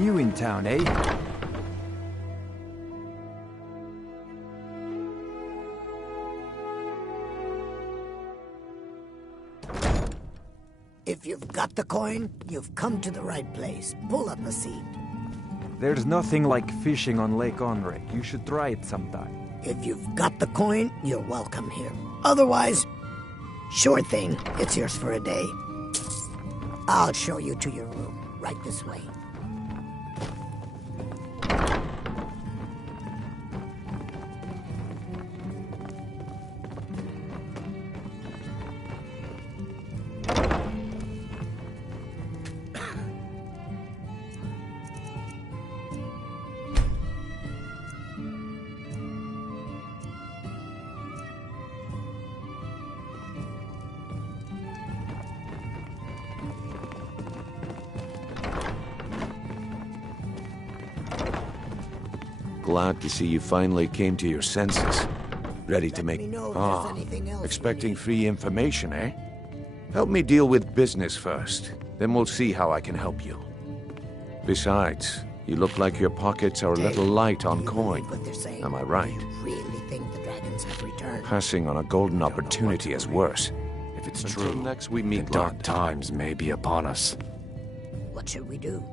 New in town, eh? If you've got the coin, you've come to the right place. Pull up a seat. There's nothing like fishing on Lake Onreg. You should try it sometime. If you've got the coin, you're welcome here. Otherwise, sure thing, it's yours for a day. I'll show you to your room, right this way. Glad to see you finally came to your senses. Ready to make... expecting free information, eh? Help me deal with business first. Then we'll see how I can help you. Besides, you look like your pockets are a little light on coin. Am I right? You really think the dragons have returned? Passing on a golden opportunity is worse. If it's Until true, next we meet, the dark Lord. times may be upon us. What should we do?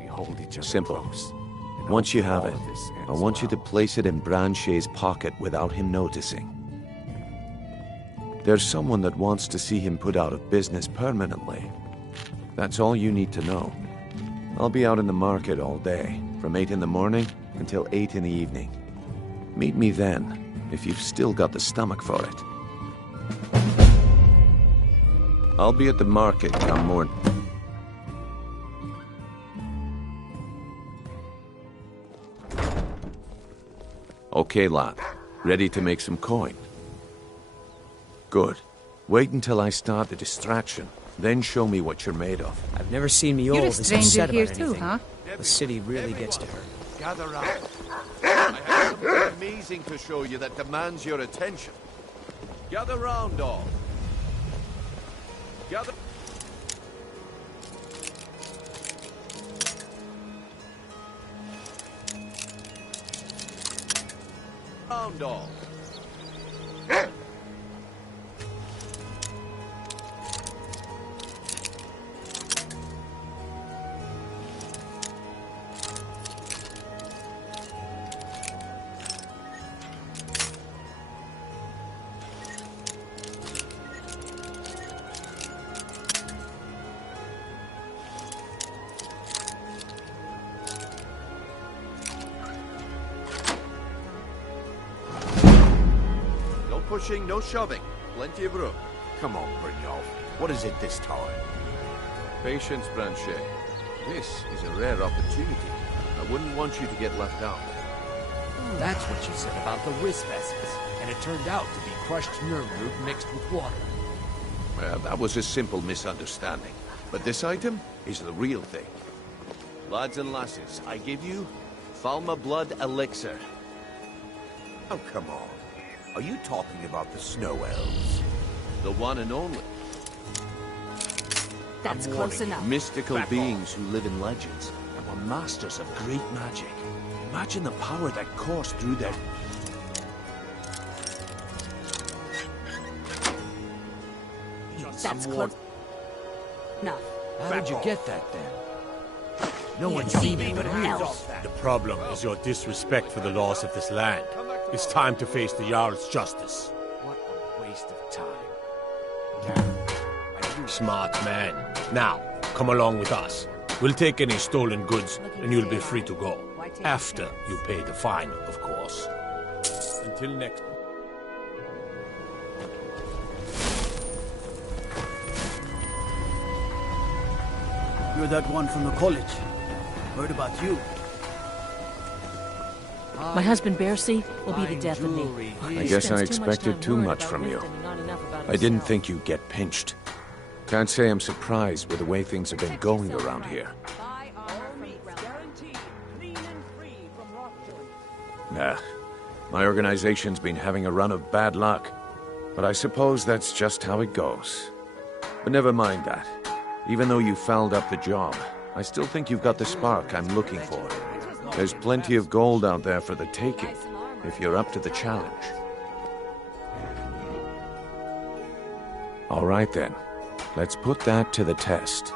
We hold each other Simple. close. and Once you have all it, of this I ends want you to well. place it in Branchet's pocket without him noticing. There's someone that wants to see him put out of business permanently. That's all you need to know. I'll be out in the market all day, from 8 in the morning until 8 in the evening. Meet me then, if you've still got the stomach for it. I'll be at the market come morning. Okay, lad. Ready to make some coin? Good. Wait until I start the distraction. Then show me what you're made of. I've never seen Mjolnir You're a this stranger upset here about too, anything. huh? The city really gets to her. Gather round. I have something amazing to show you that demands your attention. Gather round, all. Gather. Round, all. No pushing, no shoving. Plenty of room. Come on, Brynjolf. What is it this time? Patience, Branchet. This is a rare opportunity. I wouldn't want you to get left out. That's what you said about the wrist vessels. And it turned out to be crushed nerve root mixed with water. Well, that was a simple misunderstanding. But this item is the real thing. Lads and lasses, I give you Falma Blood Elixir. Oh, come on. Are you talking about the snow elves? The one and only. That's close enough. Mystical beings who live in legends and were masters of great magic. Imagine the power that coursed through their... That's close enough. How did you get that then? No one's seen it but us. The problem is your disrespect for the laws of this land. It's time to face the Jarl's justice. What a waste of time. Smart man. Now, come along with us. We'll take any stolen goods, and you'll be free to go. After you pay the fine, of course. Until next... You're that one from the college. Heard about you. My husband Bercy will be the death of me. I guess I expected too much from you. I didn't think you'd get pinched. Can't say I'm surprised with the way things have been going around here. Nah, my organization's been having a run of bad luck. But I suppose that's just how it goes. But never mind that. Even though you fouled up the job, I still think you've got the spark I'm looking for. There's plenty of gold out there for the taking, if you're up to the challenge. All right then, let's put that to the test.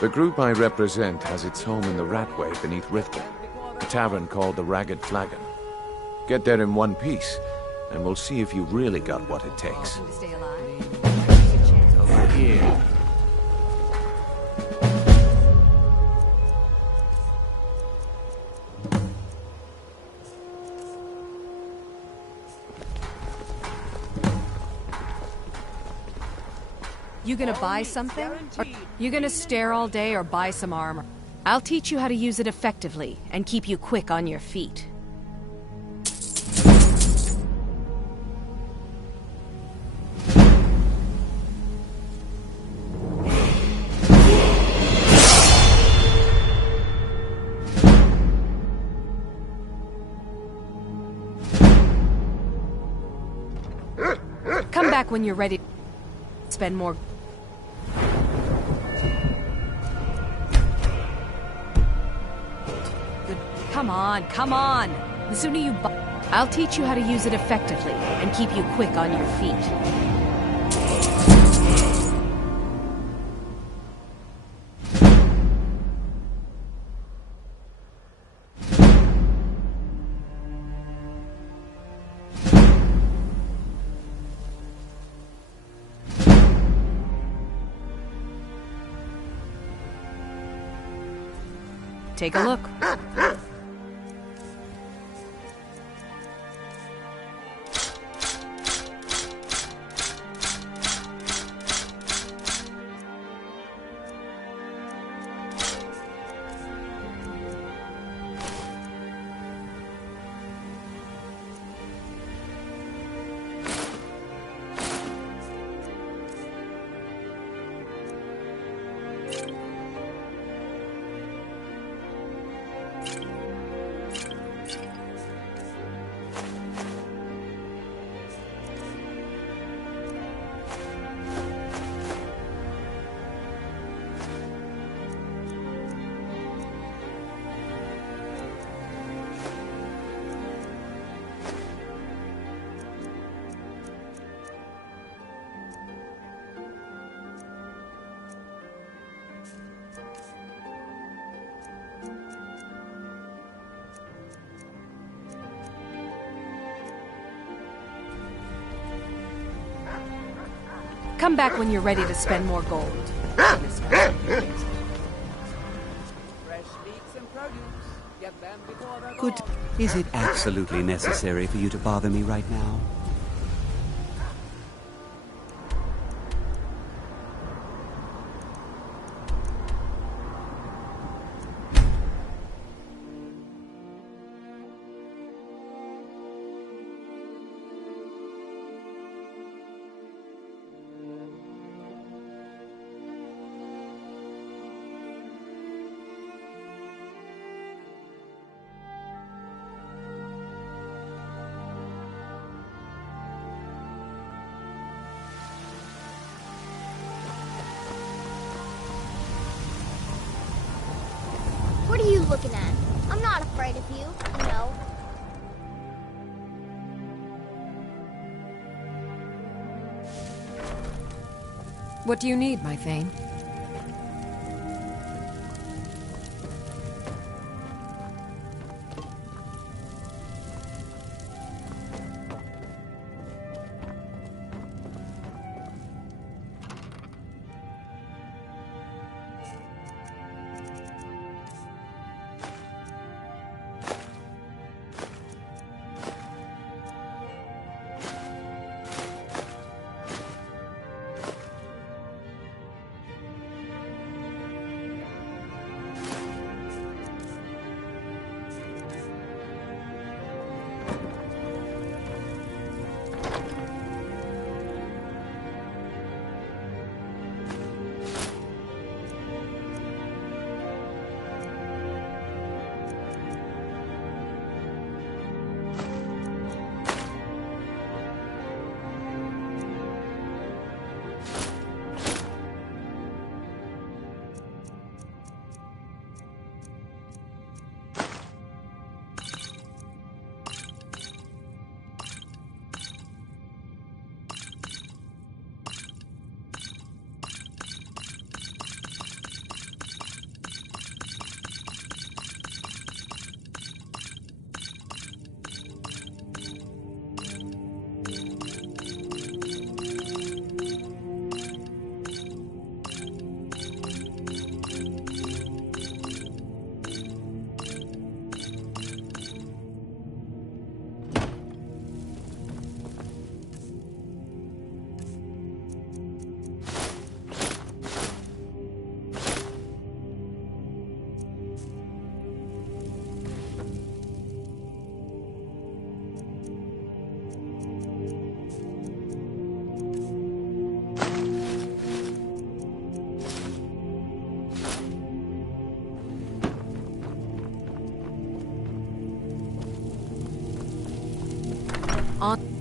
The group I represent has its home in the Ratway beneath Riften, a tavern called the Ragged Flagon. Get there in one piece, and we'll see if you've really got what it takes. Stay alive. Over here. You gonna buy something? Or you gonna stare all day or buy some armor? I'll teach you how to use it effectively and keep you quick on your feet. Come back when you're ready to spend more. Come on, come on! The sooner you I'll teach you how to use it effectively and keep you quick on your feet. Take a look. Come back when you're ready to spend more gold. Good. Is it absolutely necessary for you to bother me right now? What are you looking at? I'm not afraid of you, no. What do you need, my Thane? On.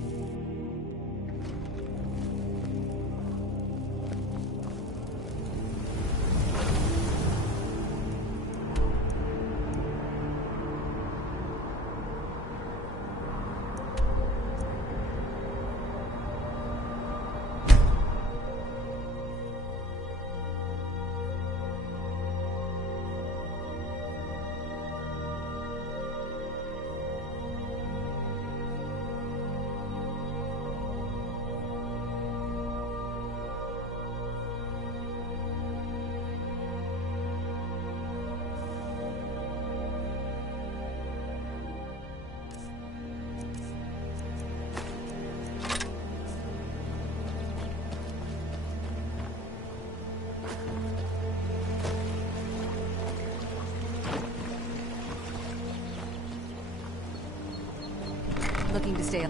Looking to stay.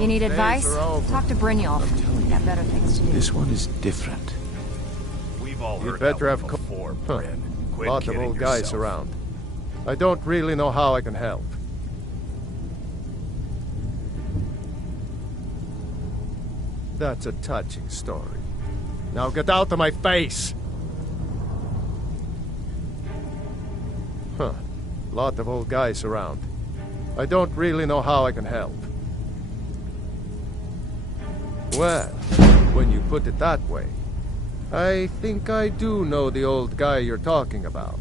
You need advice? Talk to Brynjolf. Got better things to do. This one is different. We've all You'd heard better have before, Huh. Bryn. Quit Lot of kidding old guys yourself. around. I don't really know how I can help. That's a touching story. Now get out of my face! Huh. Lot of old guys around. I don't really know how I can help. Well, when you put it that way, I think I do know the old guy you're talking about.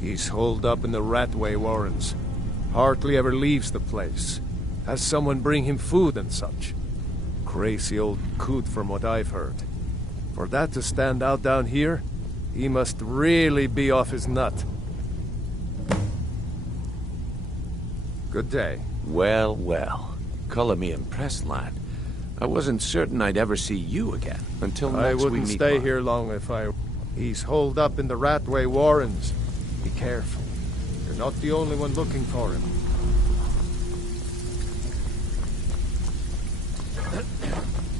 He's holed up in the Ratway Warrens. Hardly ever leaves the place. Has someone bring him food and such. Crazy old coot from what I've heard. For that to stand out down here, he must really be off his nut. Good day. Well, well. Color me impressed, lad. I wasn't certain I'd ever see you again, until next I we wouldn't meet. stay here long if I... He's holed up in the Ratway Warrens. Be careful. You're not the only one looking for him.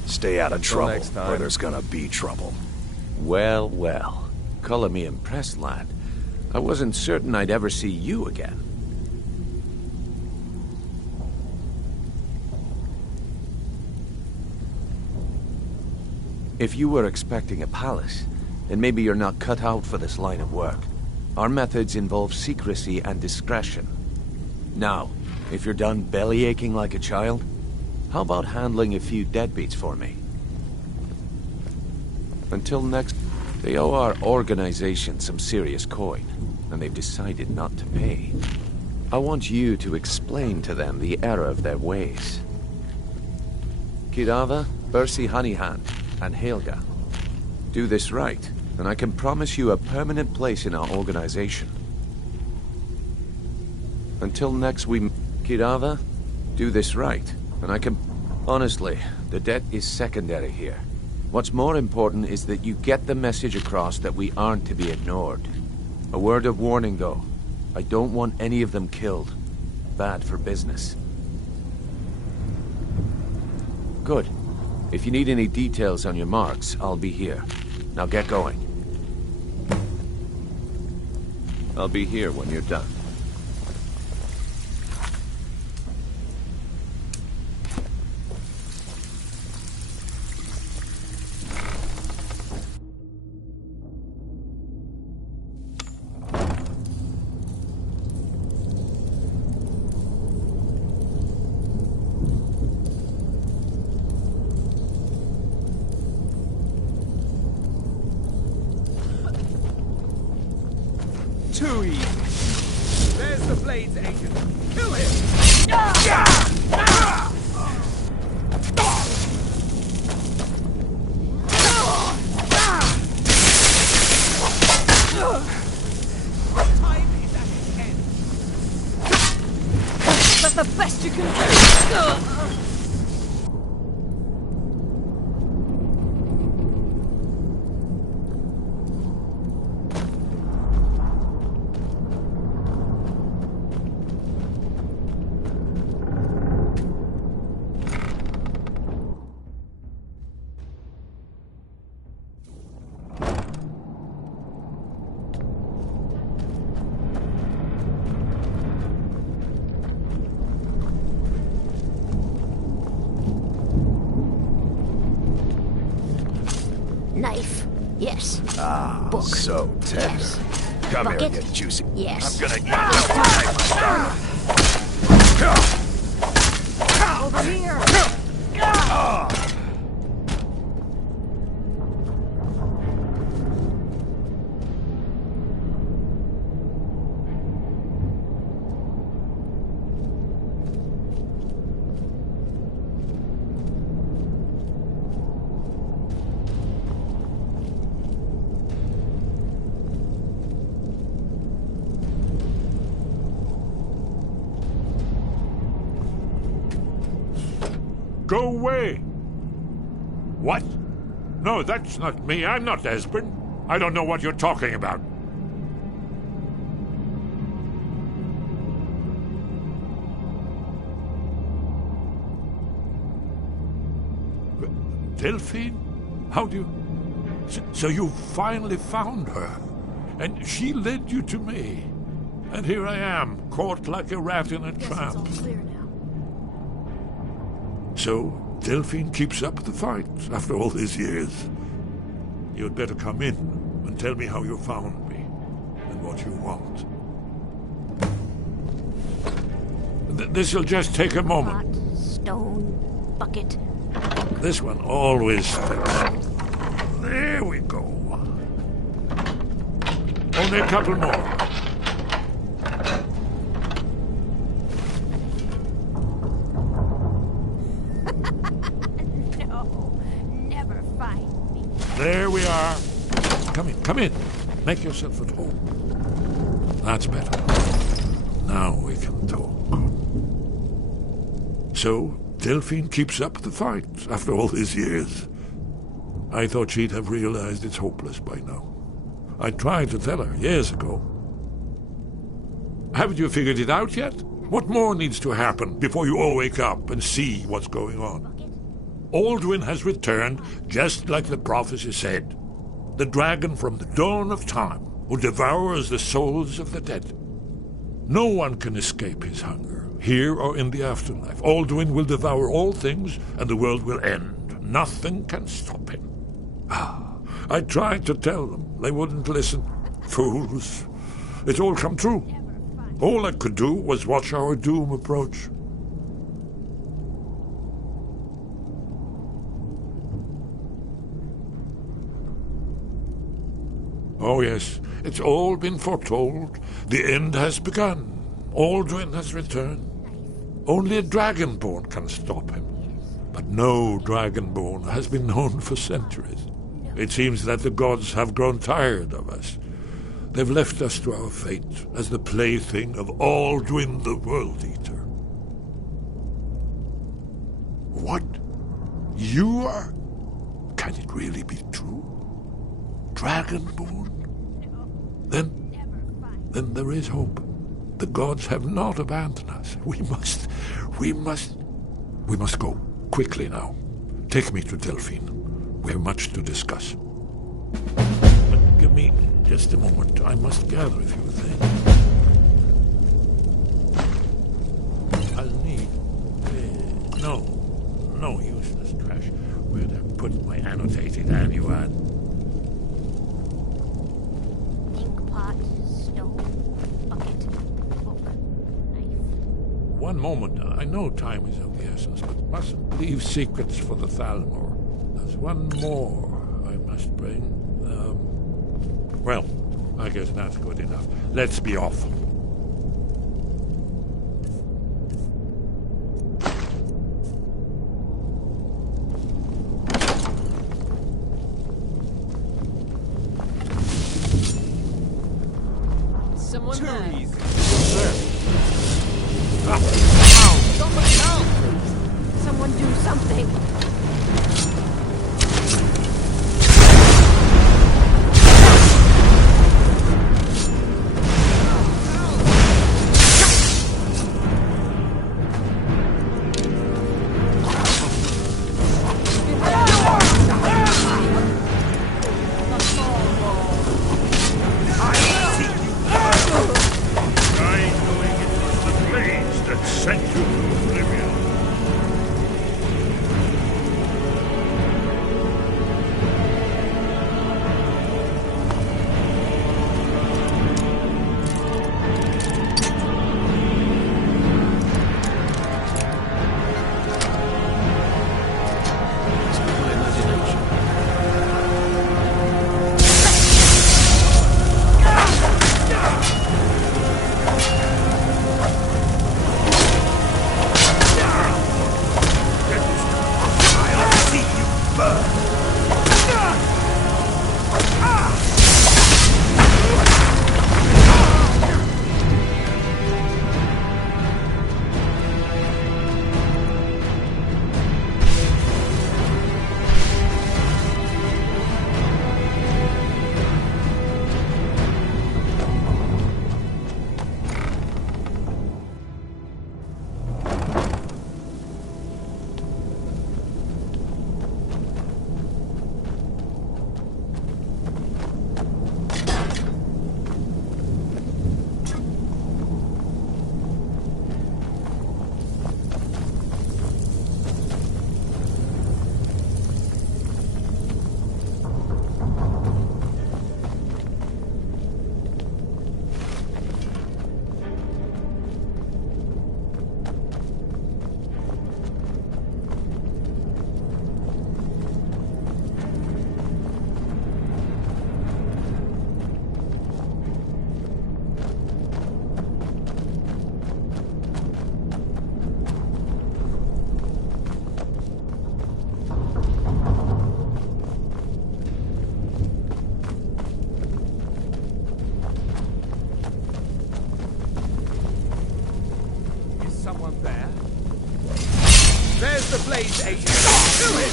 Stay out of Until trouble, next time. where there's gonna be trouble. Well, well. Color me impressed, lad. I wasn't certain I'd ever see you again. If you were expecting a palace, then maybe you're not cut out for this line of work. Our methods involve secrecy and discretion. Now, if you're done bellyaching like a child, how about handling a few deadbeats for me? Until next... They owe our organization some serious coin, and they've decided not to pay. I want you to explain to them the error of their ways. Kirava, Bersi Honeyhand, and Helga. Do this right, and I can promise you a permanent place in our organization. Until next we... Kirava, do this right, and I can... Honestly, the debt is secondary here. What's more important is that you get the message across that we aren't to be ignored. A word of warning, though. I don't want any of them killed. Bad for business. Good. If you need any details on your marks, I'll be here. Now get going. I'll be here when you're done. Too easy. There's the Blades agent. Kill him! That's the best you can do! Knife. Yes. Ah, Book. so tender. Yes. Come Bucket. here, you juicy. Yes. I'm gonna eat your Over here! Go away! What? No, that's not me. I'm not Esbern. I don't know what you're talking about. Delphine? How do you... So you finally found her, and she led you to me. And here I am, caught like a rat in a trap. So, Delphine keeps up the fight after all these years. You'd better come in and tell me how you found me and what you want. This'll just take a moment. Pot, stone, bucket. This one always sticks. There we go. Only a couple more. There we are. Come in. Make yourself at home. That's better. Now we can talk. So, Delphine keeps up the fight after all these years. I thought she'd have realized it's hopeless by now. I tried to tell her years ago. Haven't you figured it out yet? What more needs to happen before you all wake up and see what's going on? Alduin has returned, just like the prophecy said. The dragon from the dawn of time, who devours the souls of the dead. No one can escape his hunger, here or in the afterlife. Alduin will devour all things, and the world will end. Nothing can stop him. I tried to tell them. They wouldn't listen. Fools. It's all come true. All I could do was watch our doom approach. Oh, yes, it's all been foretold. The end has begun. Alduin has returned. Only a Dragonborn can stop him. But no Dragonborn has been known for centuries. It seems that the gods have grown tired of us. They've left us to our fate as the plaything of Alduin the World Eater. What? You are? Can it really be true? Dragonborn? Then there is hope. The gods have not abandoned us. We must go quickly now. Take me to Delphine. We have much to discuss. Just a moment. I must gather a few things. I'll need... No useless trash. Where'd I put my annotated annuad? Inkpot, stove, bucket, book, knife. One moment. I know time is of the essence, but mustn't leave secrets for the Thalmor. There's one more I must bring. Well, I guess that's good enough. Let's be off. Someone there. easy. Somebody help! Someone do something. Sent you to oblivion. There's the blaze agent. Do it!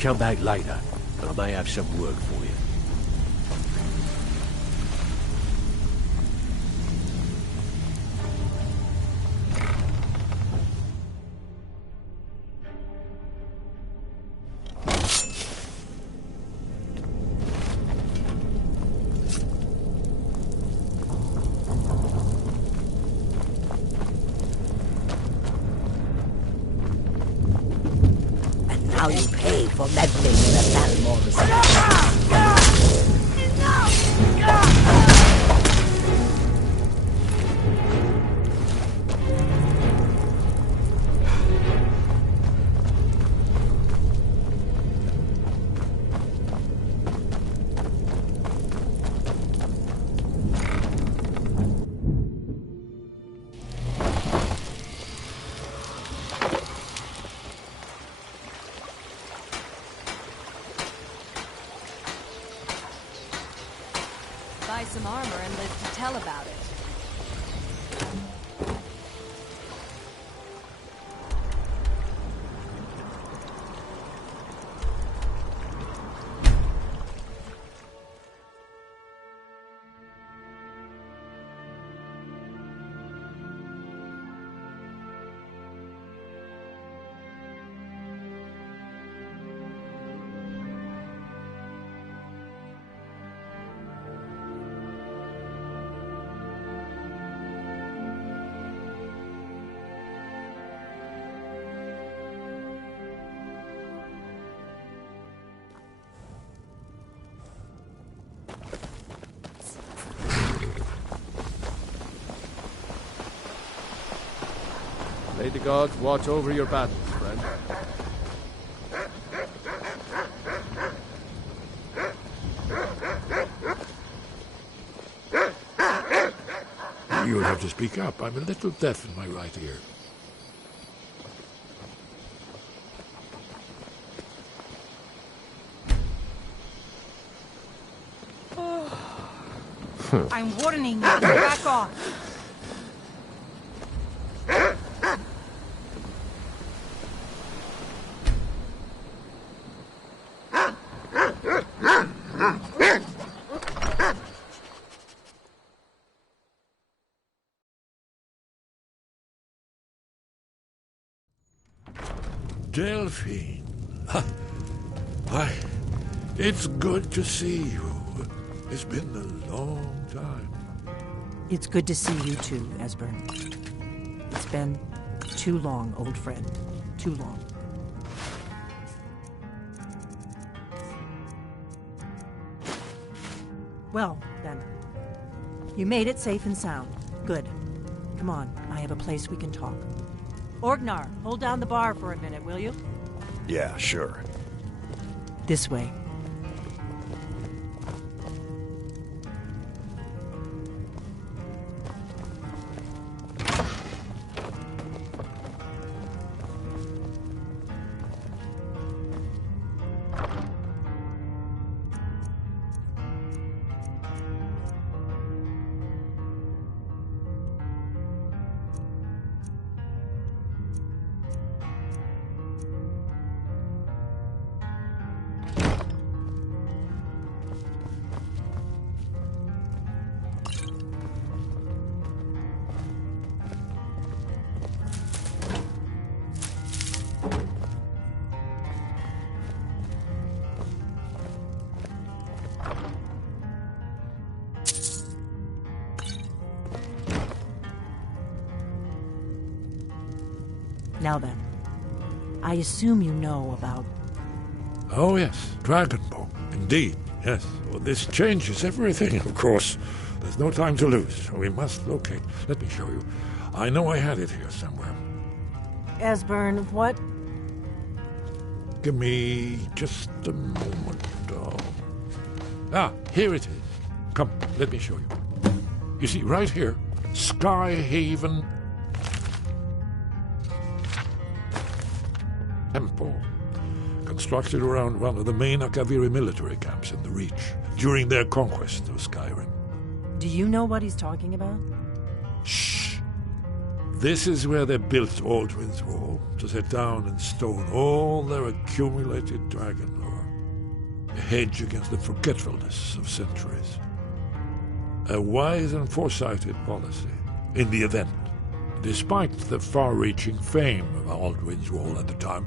Come back later. I may have some work for you. Now you pay for meddling in the Thalmor's. buy some armor and live to tell about it. May the gods watch over your battles, friend. You'll have to speak up. I'm a little deaf in my right ear. I'm warning you. Back off. Delphine. Why, it's good to see you. It's been a long time. It's good to see you too, Esbern. It's been too long, old friend. Too long. Well, then. You made it safe and sound. Good. Come on, I have a place we can talk. Orgnar, hold down the bar for a minute, will you? Yeah, sure. This way. Now then, I assume you know about... Oh yes, Dragonborn. Indeed, yes. Well, this changes everything, of course. There's no time to lose. We must locate. Let me show you. I know I had it here somewhere. Esbern, what? Give me just a moment. Ah, here it is. Come, let me show you. You see, right here, Skyhaven Temple, constructed around one of the main Akaviri military camps in the Reach during their conquest of Skyrim. Do you know what he's talking about? Shh! This is where they built Alduin's Wall, to set down in stone all their accumulated dragon lore, a hedge against the forgetfulness of centuries. A wise and foresighted policy in the event. Despite the far-reaching fame of Alduin's Wall at the time,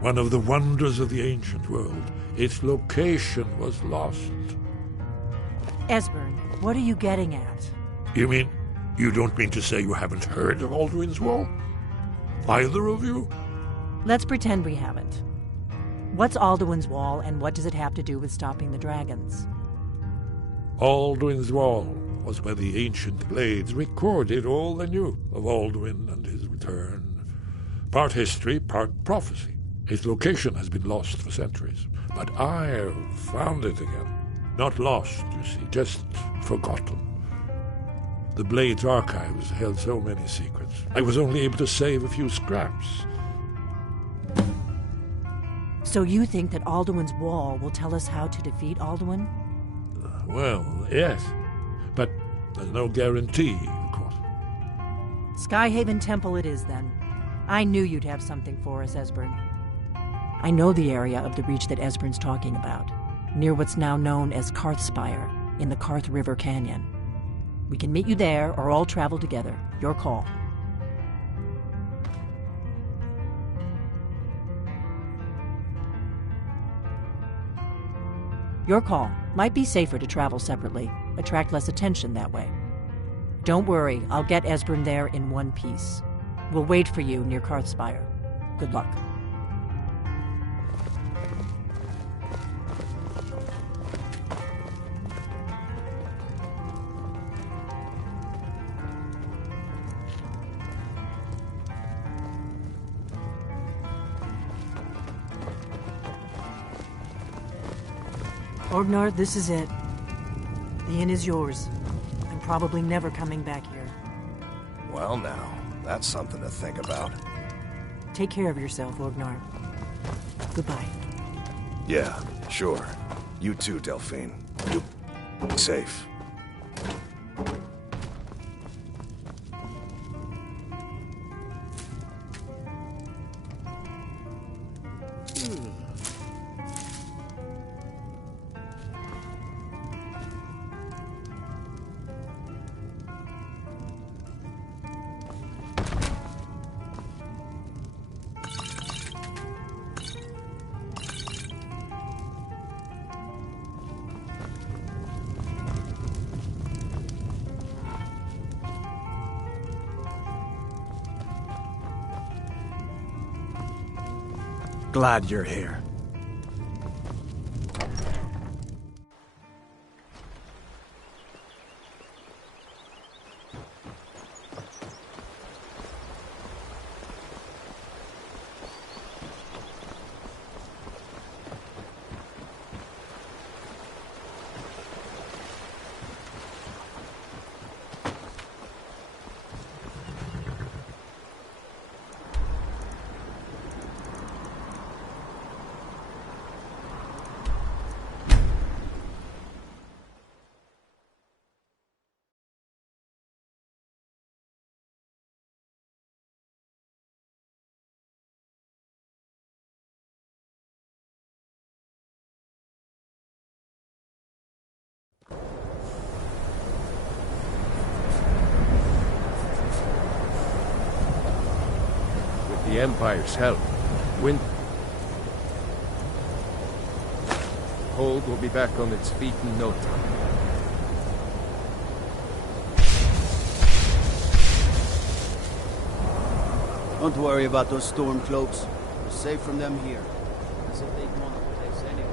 one of the wonders of the ancient world, its location was lost. Esbern, what are you getting at? You mean, you don't mean to say you haven't heard of Alduin's Wall? Either of you? Let's pretend we haven't. What's Alduin's Wall, and what does it have to do with stopping the dragons? Alduin's Wall was where the ancient blades recorded all they knew of Alduin and his return. Part history, part prophecy. His location has been lost for centuries, but I have found it again. Not lost, you see, just forgotten. The Blades archives held so many secrets. I was only able to save a few scraps. So you think that Alduin's Wall will tell us how to defeat Alduin? Well, yes. But there's no guarantee, of course. Skyhaven Temple it is, then. I knew you'd have something for us, Esbern. I know the area of the Reach that Esbern's talking about, near what's now known as Karthspire, in the Karth River Canyon. We can meet you there, or all travel together. Your call. Your call. Might be safer to travel separately. Attract less attention that way. Don't worry, I'll get Esbern there in one piece. We'll wait for you near Karthspire. Good luck. Orgnar, this is it. The inn is yours. I'm probably never coming back here. Well now, that's something to think about. Take care of yourself, Orgnar. Goodbye. Yeah, sure. You too, Delphine. You... safe. Glad you're here. The Empire's help. Hold will be back on its feet in no time. Don't worry about those storm cloaks. We're safe from them here. As if they'd want the place anyway.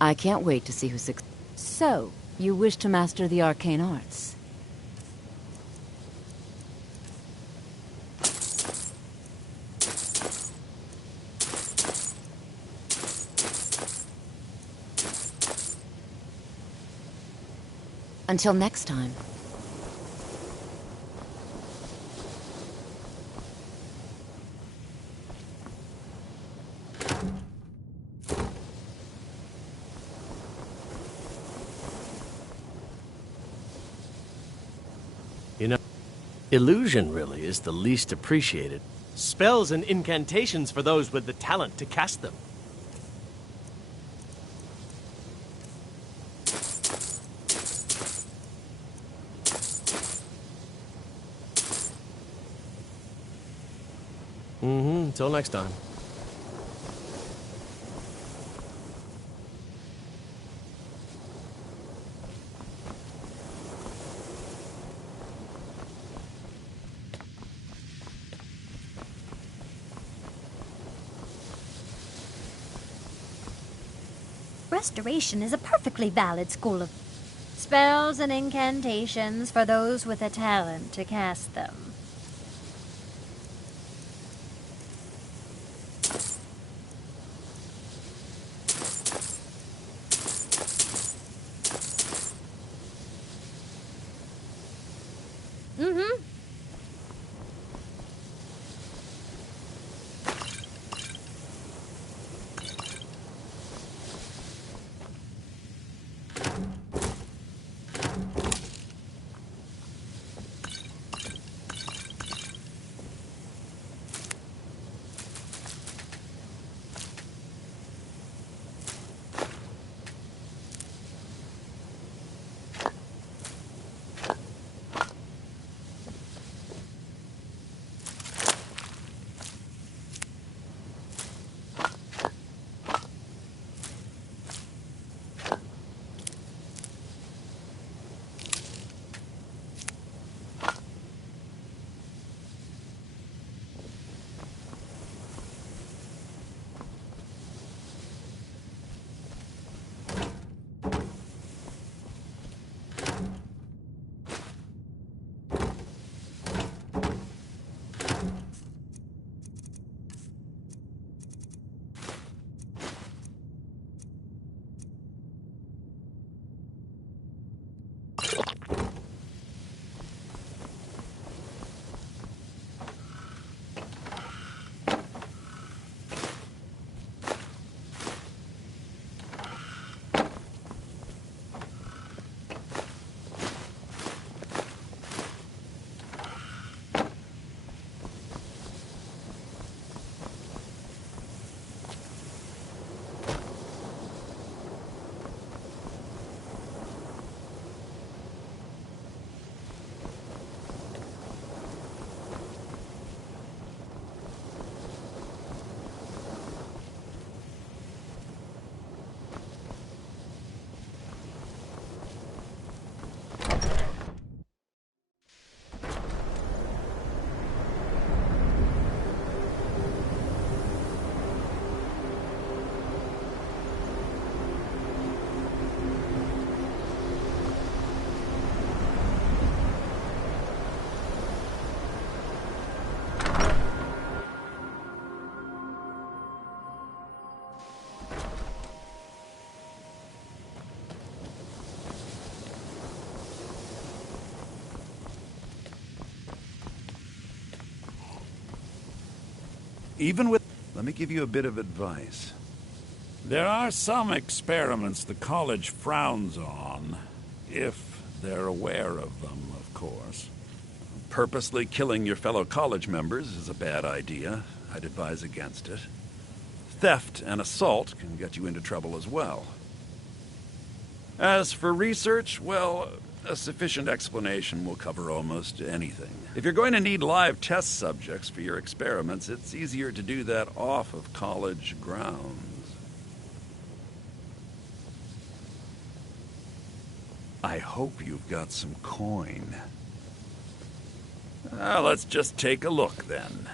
I can't wait to see who succeeds. So, you wish to master the arcane arts? Until next time. You know, illusion really is the least appreciated. Spells and incantations for those with the talent to cast them. Until next time. Restoration is a perfectly valid school of spells and incantations for those with a talent to cast them. Even with... Let me give you a bit of advice. There are some experiments the college frowns on, if they're aware of them, of course. Purposely killing your fellow college members is a bad idea. I'd advise against it. Theft and assault can get you into trouble as well. As for research, well, a sufficient explanation will cover almost anything. If you're going to need live test subjects for your experiments, it's easier to do that off of college grounds. I hope you've got some coin. Let's just take a look then.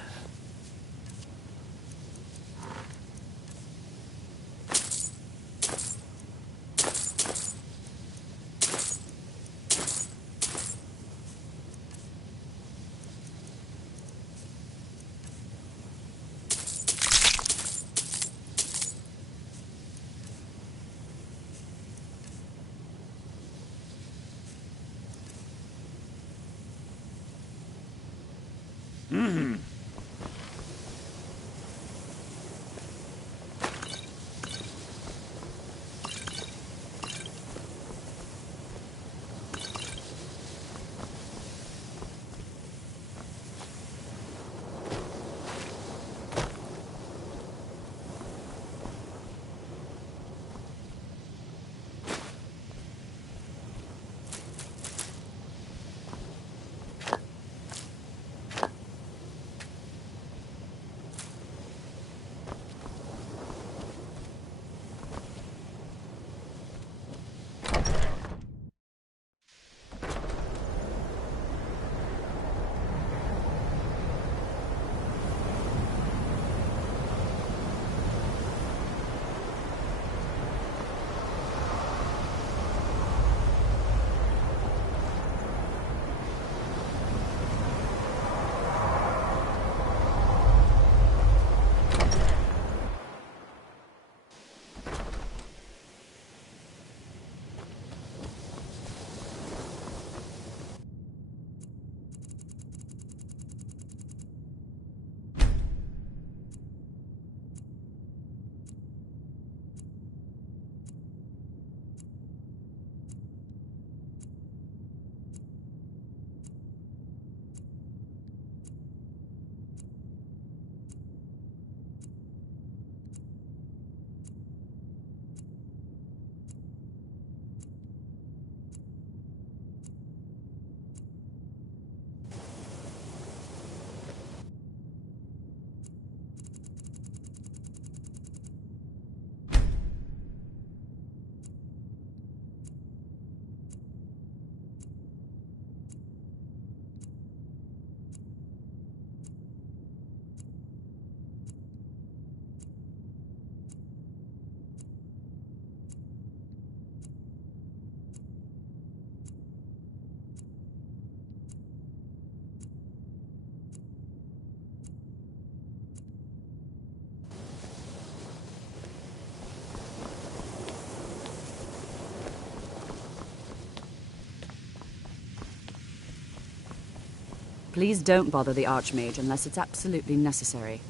Please don't bother the Archmage unless it's absolutely necessary.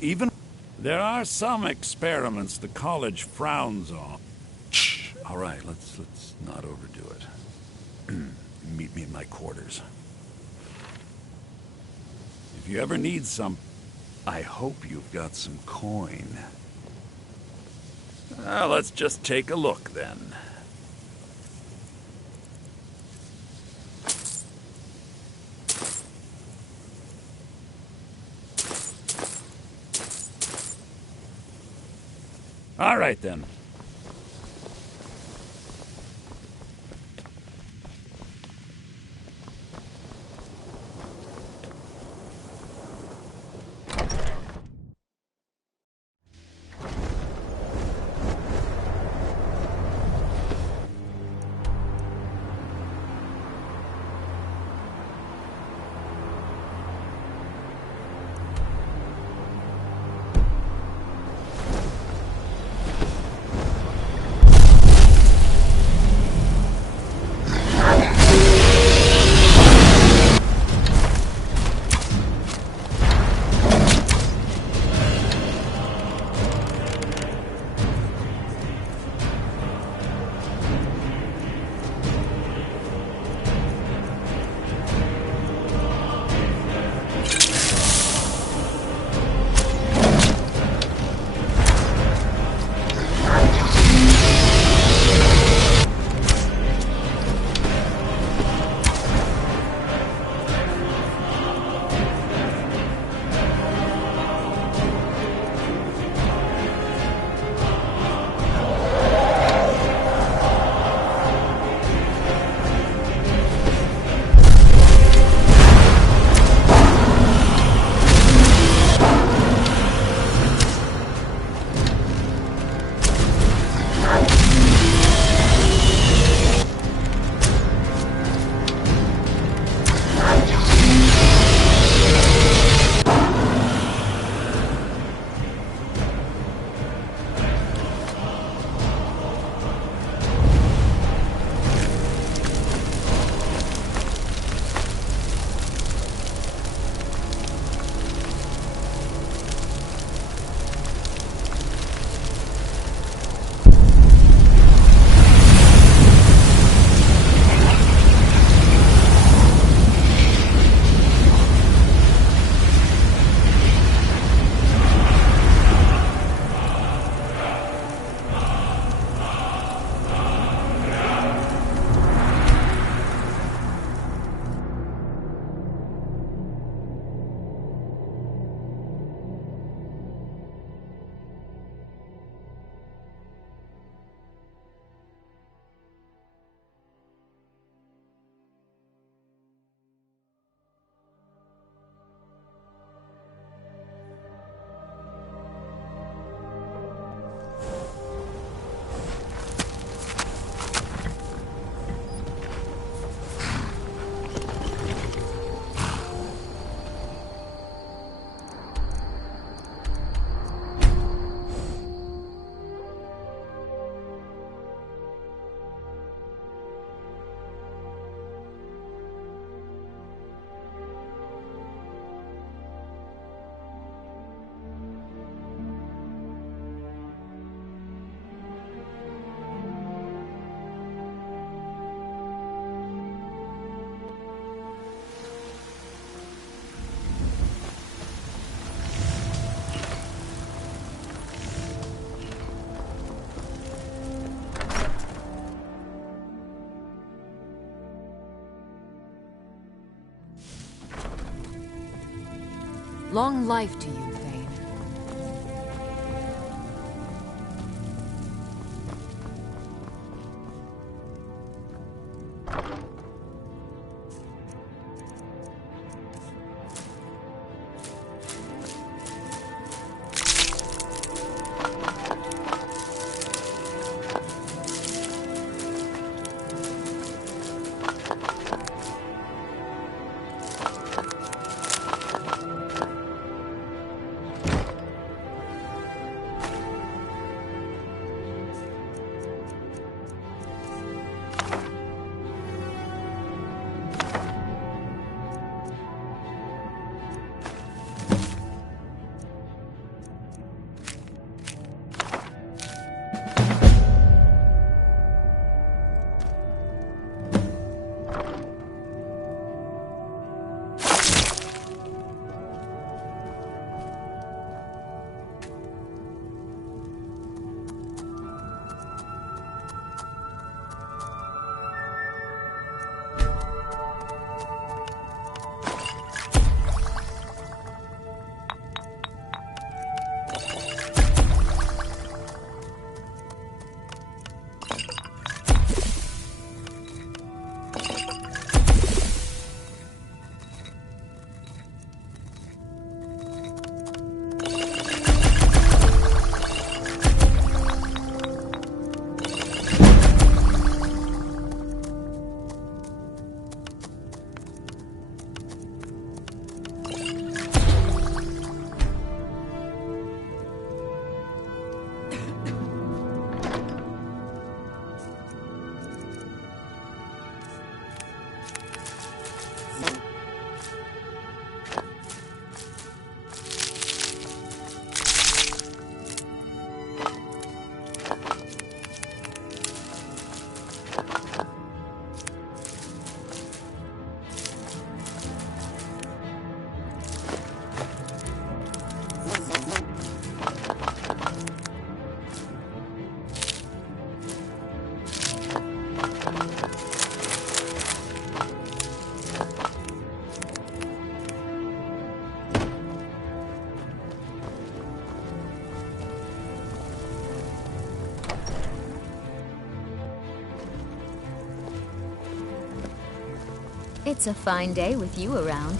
Even... There are some experiments the college frowns on. Shh. All right, let's not overdo it. Meet me in my quarters. If you ever need some, I hope you've got some coin. Let's just take a look then. All right, then. Long life to you, Thane. It's a fine day with you around.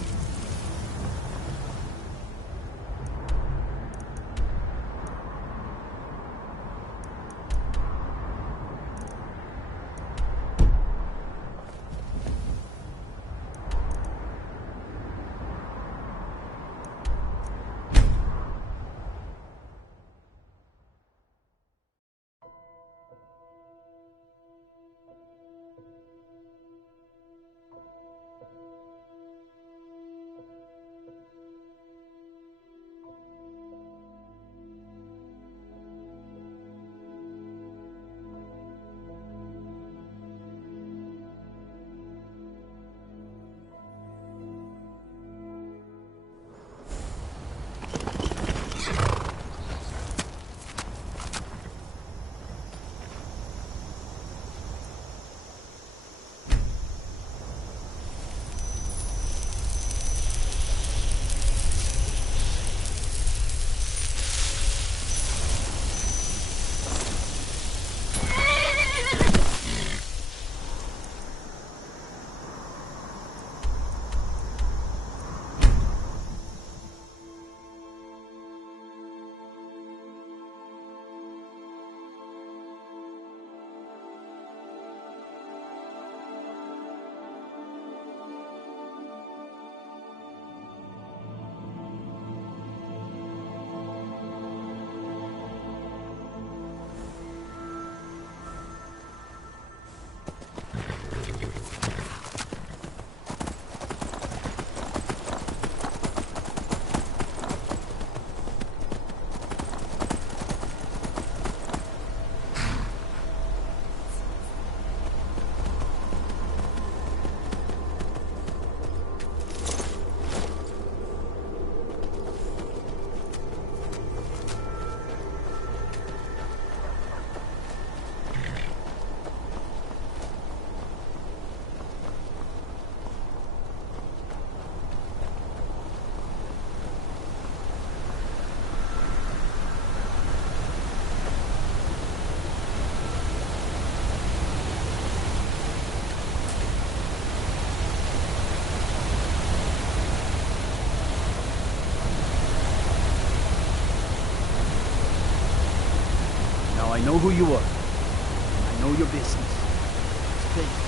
I know who you are. And I know your business. Stay.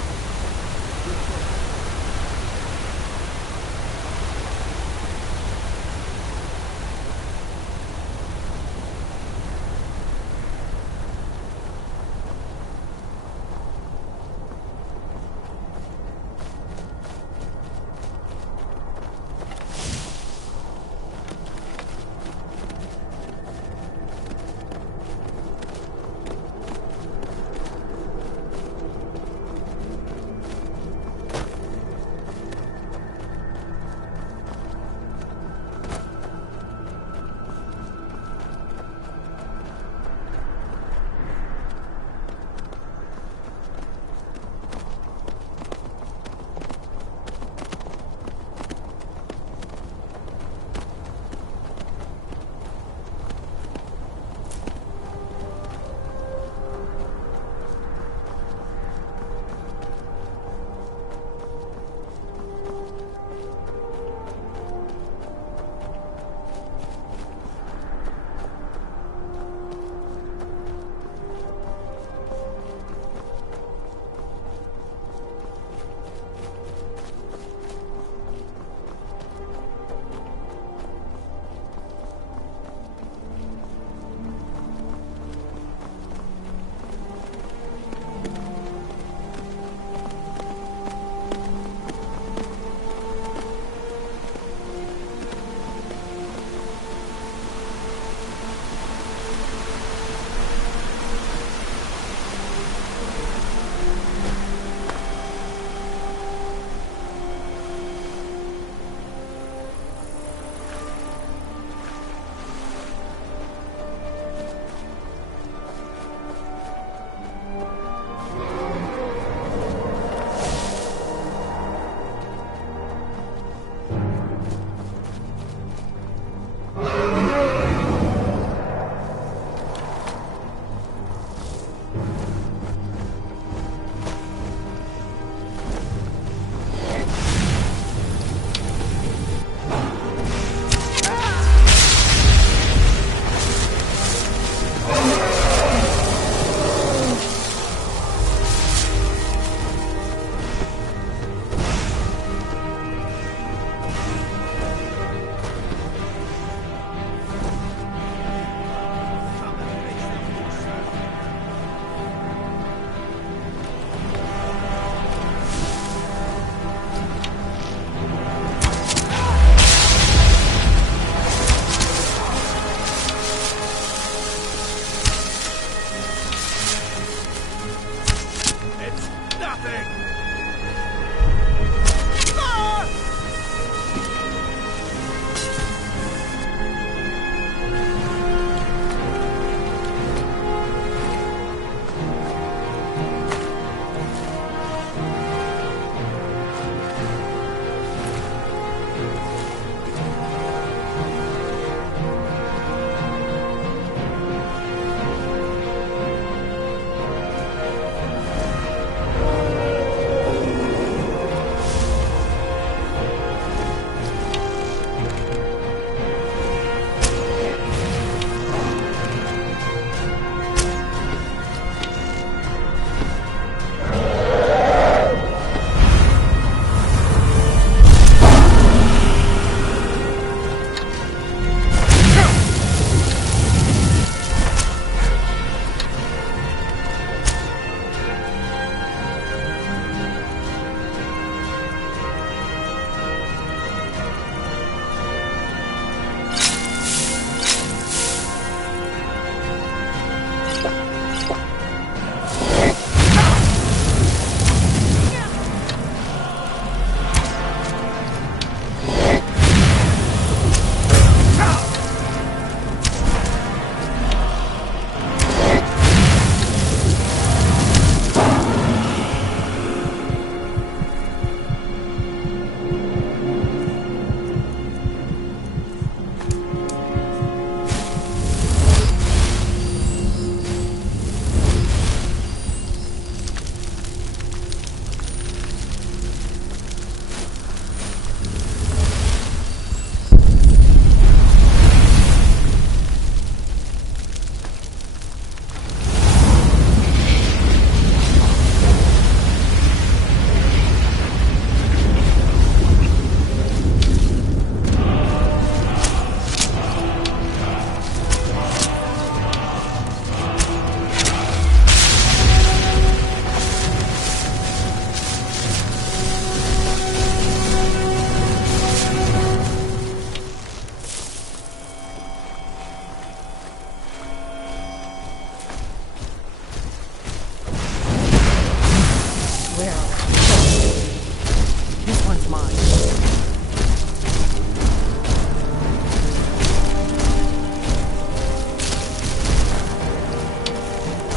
mine.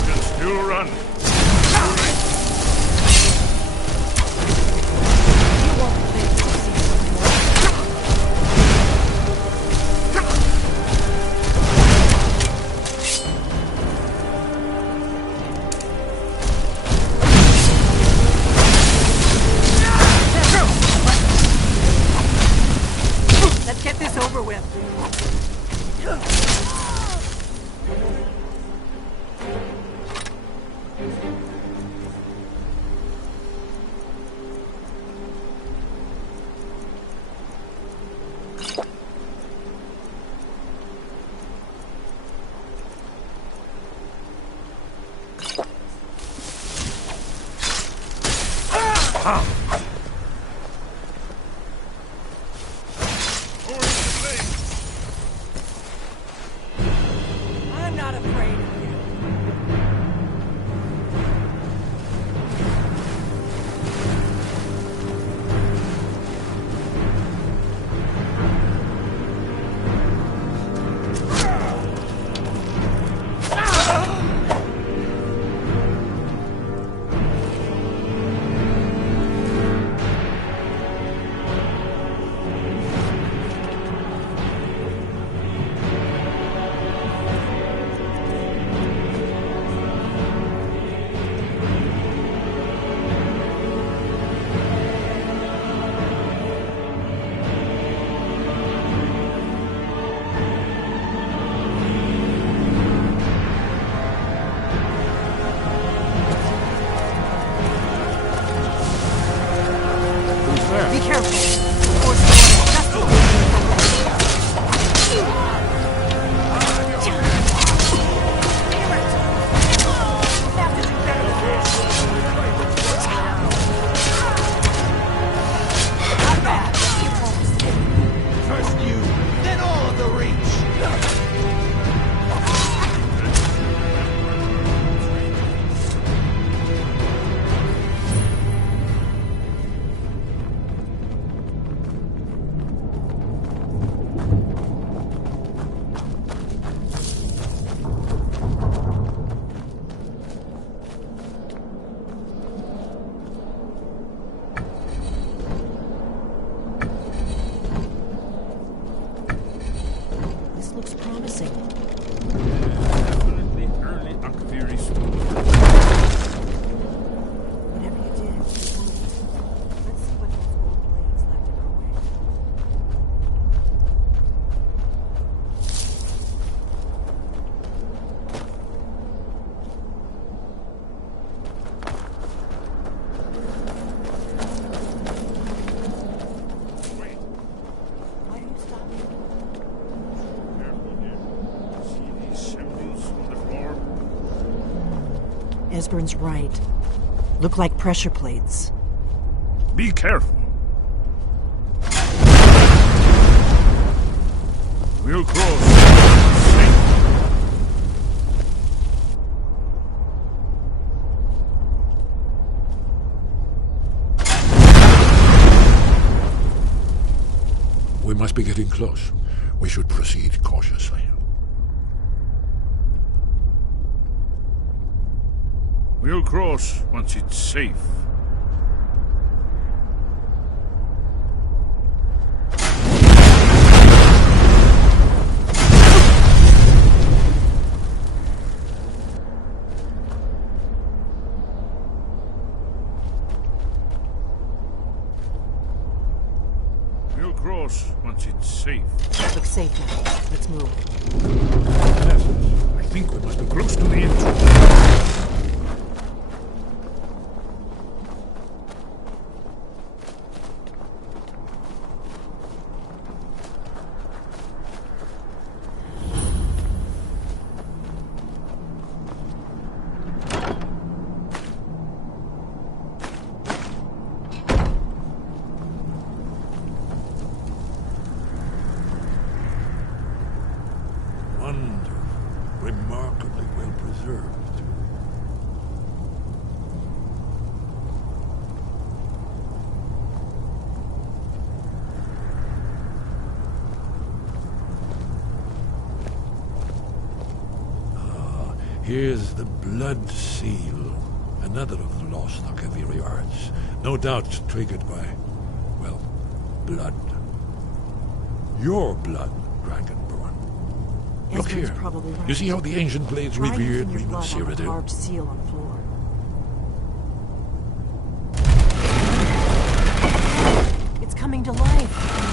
Can still run. Let's get this over with. I'm not afraid of you. Be careful. First you, then all of the Reach! This looks promising. Definitely early Akviri stone. Whatever you did, let's see what those old blades left in our way. Why are you stopping? Careful here. See these symbols on the floor? Esbern's right. Look like pressure plates. Be careful. We'll cross. We must be getting close. We should proceed cautiously. We'll cross once it's safe. We'll cross once it's safe. Looks safe now. Let's move. Yes, I think we must be close to the entrance. Remarkably well preserved. Here's the Blood Seal, another of the lost Akaviri arts. No doubt triggered by, well, blood. Your blood, Dragonborn. Look Esbern's here. probably right. You see how the ancient blades Try revered using your Remus blood on the Cyrodiil? carved seal on the floor. It's coming to life.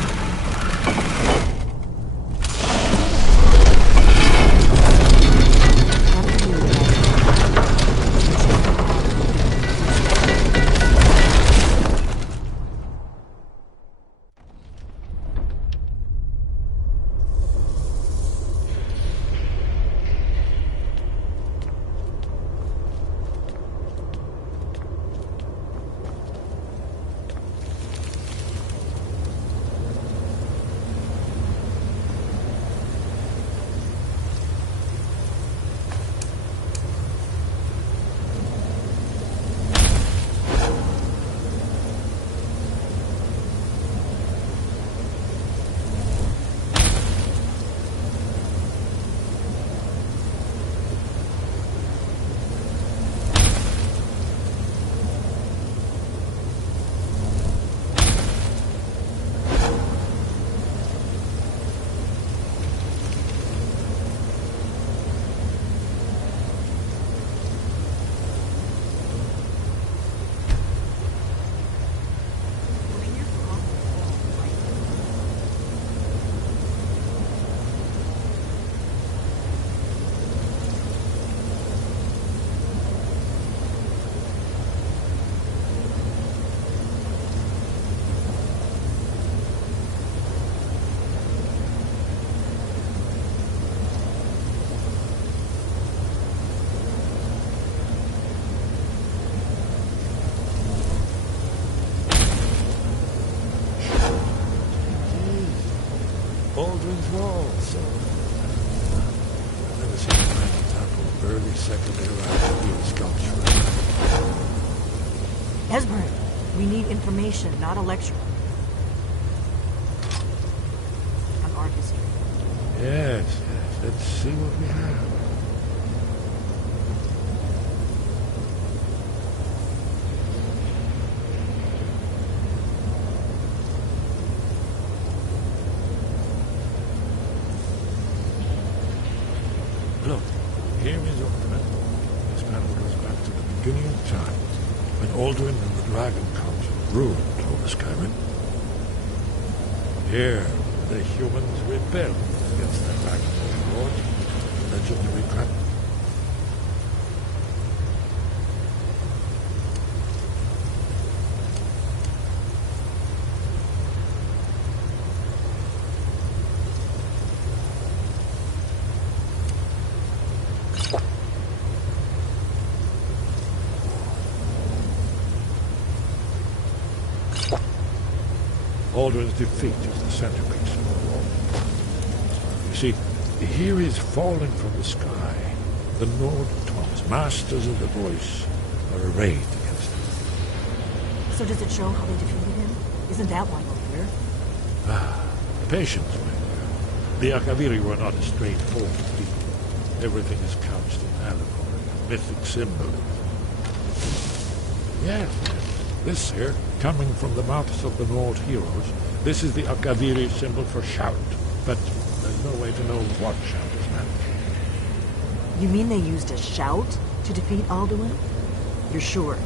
Aldrin's Wall, so... I've never seen a mining temple, early second era Akaviri sculpture. Esbern, we need information, not a lecture. On art history. Yes. Let's see what we have. Look, here is Ultimate. This panel goes back to the beginning of time, when Alduin and the Dragon Council ruled over Skyrim. Here, the humans rebelled against their Dragonborn lord, the legendary Kraken. Alduin's defeat is the centerpiece of the war. You see, here is falling from the sky. The Nordtons, masters of the voice, are arrayed against him. So does it show how they defeated him? Isn't that why we're here? Ah, patience, my dear. The Akaviri were not a straightforward people. Everything is couched in allegory, mythic symbolism. Yes. This here, coming from the mouths of the Nord heroes, this is the Akaviri symbol for shout, but there's no way to know what shout is meant. You mean they used a shout to defeat Alduin? You're sure?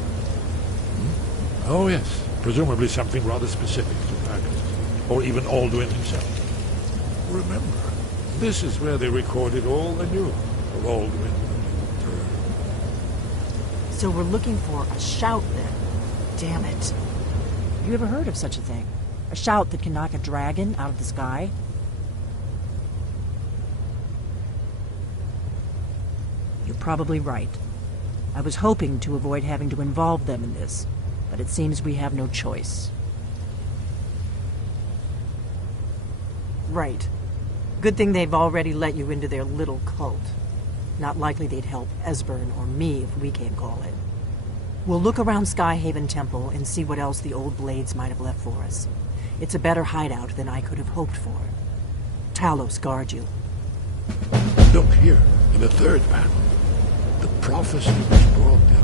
Oh yes, presumably something rather specific to dragons, or even Alduin himself. Remember, this is where they recorded all they knew of Alduin and Tur. So we're looking for a shout then. Damn it. You ever heard of such a thing? A shout that can knock a dragon out of the sky? You're probably right. I was hoping to avoid having to involve them in this, but it seems we have no choice. Right. Good thing they've already let you into their little cult. Not likely they'd help Esbern or me if we came calling. We'll look around Skyhaven Temple and see what else the old blades might have left for us. It's a better hideout than I could have hoped for. Talos guard you. Look here, in the third panel. The prophecy was brought there.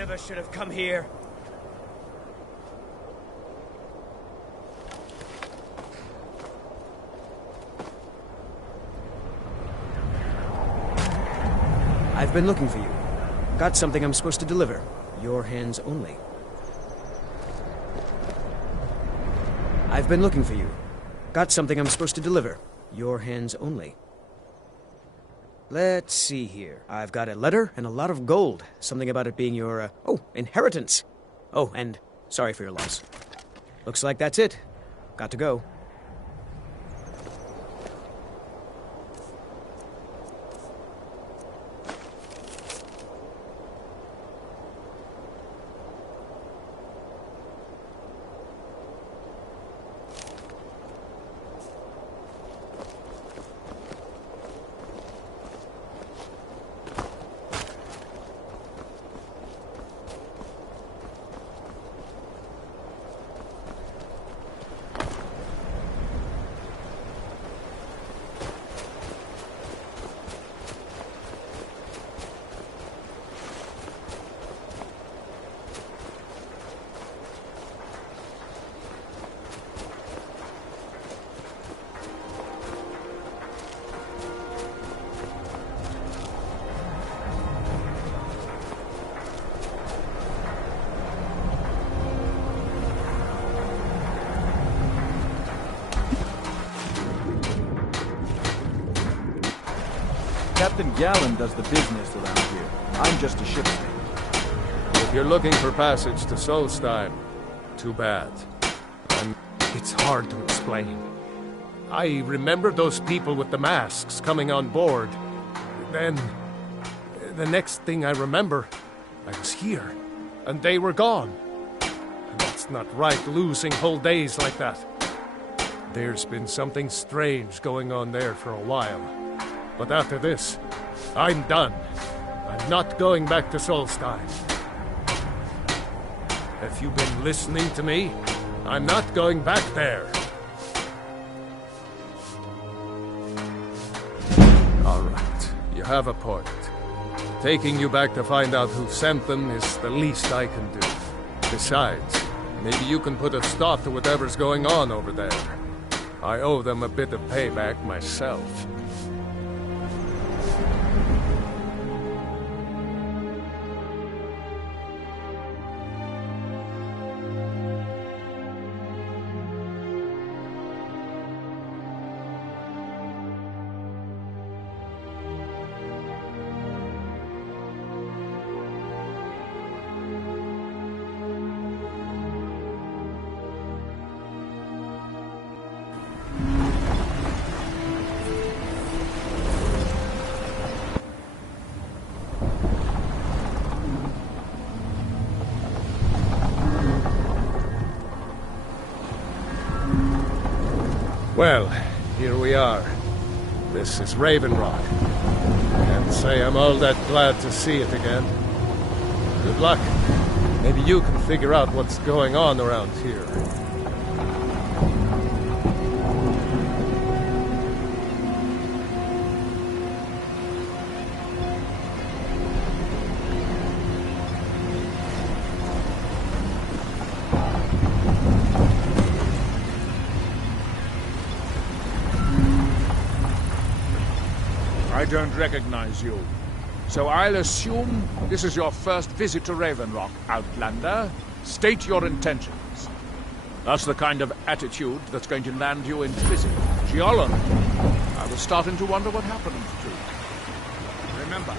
Never should have come here. I've been looking for you. Got something I'm supposed to deliver. Your hands only. I've been looking for you. Got something I'm supposed to deliver. Your hands only. Let's see here. I've got a letter and a lot of gold. Something about it being your, inheritance. Oh, and sorry for your loss. Looks like that's it. Got to go. Captain Gallen does the business around here. I'm just a ship's mate. If you're looking for passage to Solstheim, too bad. And it's hard to explain. I remember those people with the masks coming on board. Then, the next thing I remember, I was here, and they were gone. And that's not right, losing whole days like that. There's been something strange going on there for a while. But after this, I'm done. I'm not going back to Solstheim. Have you been listening to me? I'm not going back there. All right, you have a point. Taking you back to find out who sent them is the least I can do. Besides, maybe you can put a stop to whatever's going on over there. I owe them a bit of payback myself. Well, here we are. This is Raven Rock. Can't say I'm all that glad to see it again. Good luck. Maybe you can figure out what's going on around here. I don't recognize you. So I'll assume this is your first visit to Raven Rock, Outlander. State your intentions. That's the kind of attitude that's going to land you in prison. Geolan, I was starting to wonder what happened to you. Remember,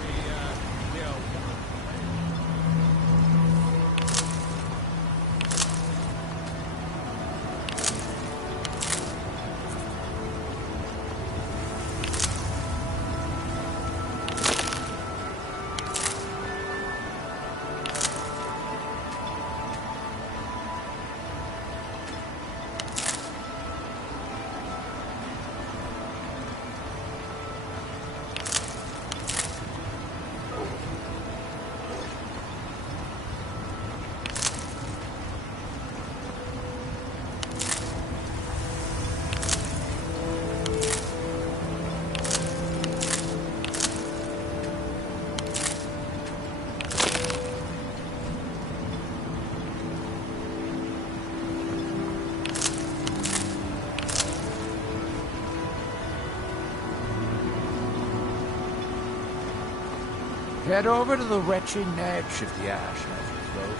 head over to the wretched edge of the ash as you float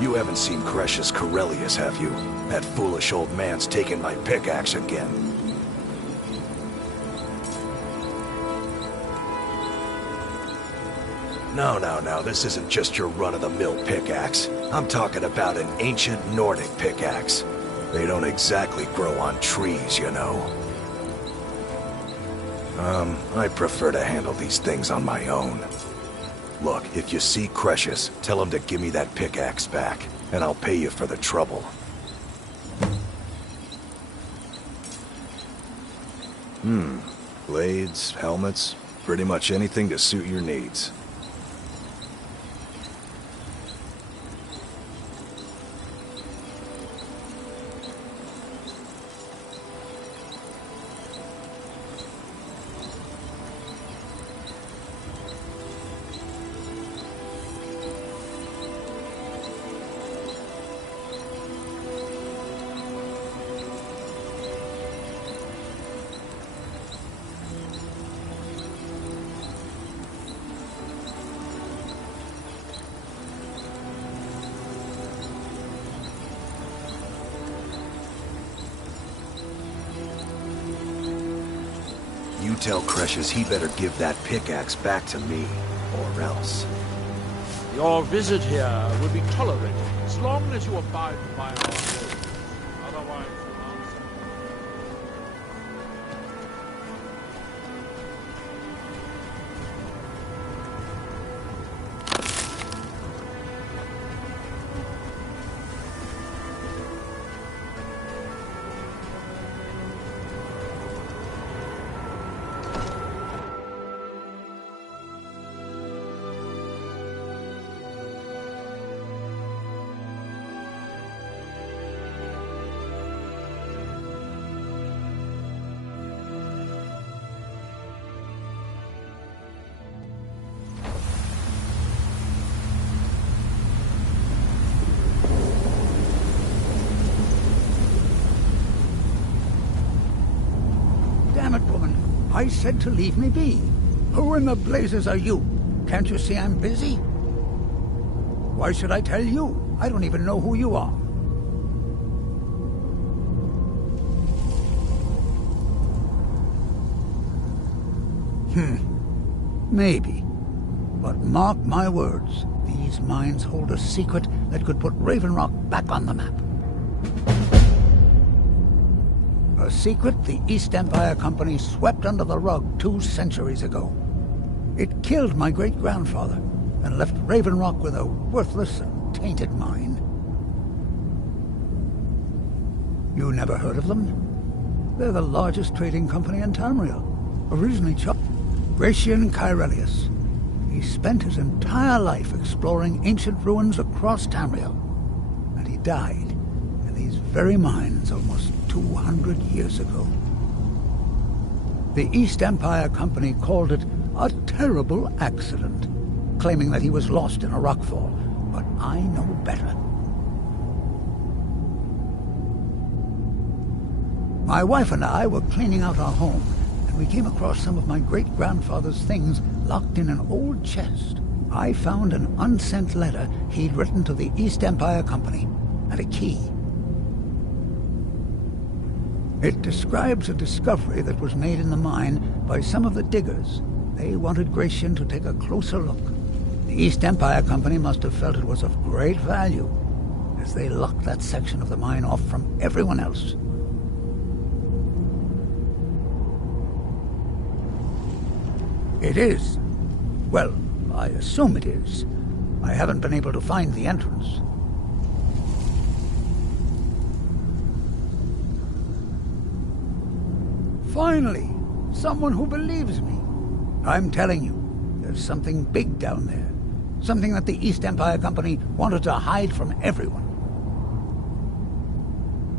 You haven't seen Crescius Corellius, have you? That foolish old man's taken my pickaxe again. No, this isn't just your run-of-the-mill pickaxe. I'm talking about an ancient Nordic pickaxe. They don't exactly grow on trees, you know. I prefer to handle these things on my own. Look, if you see Crescius, tell him to give me that pickaxe back, and I'll pay you for the trouble. Blades, helmets, pretty much anything to suit your needs. You tell Crescius he better give that pickaxe back to me, or else. Your visit here will be tolerated as long as you abide by our rules. Otherwise, you'll answer. Damn it, woman. I said to leave me be. Who in the blazes are you? Can't you see I'm busy? Why should I tell you? I don't even know who you are. Maybe. But mark my words, these mines hold a secret that could put Raven Rock back on the map. A secret the East Empire Company swept under the rug 2 centuries ago. It killed my great-grandfather and left Raven Rock with a worthless and tainted mine. You never heard of them? They're the largest trading company in Tamriel. Originally Gratian Corellius. He spent his entire life exploring ancient ruins across Tamriel. And he died in these very mines almost 200 years ago. The East Empire Company called it a terrible accident, claiming that he was lost in a rockfall, but I know better. My wife and I were cleaning out our home, and we came across some of my great-grandfather's things locked in an old chest. I found an unsent letter he'd written to the East Empire Company, and a key. It describes a discovery that was made in the mine by some of the diggers. They wanted Gratian to take a closer look. The East Empire Company must have felt it was of great value, as they locked that section of the mine off from everyone else. It is. Well, I assume it is. I haven't been able to find the entrance. Finally, someone who believes me. I'm telling you, there's something big down there. Something that the East Empire Company wanted to hide from everyone.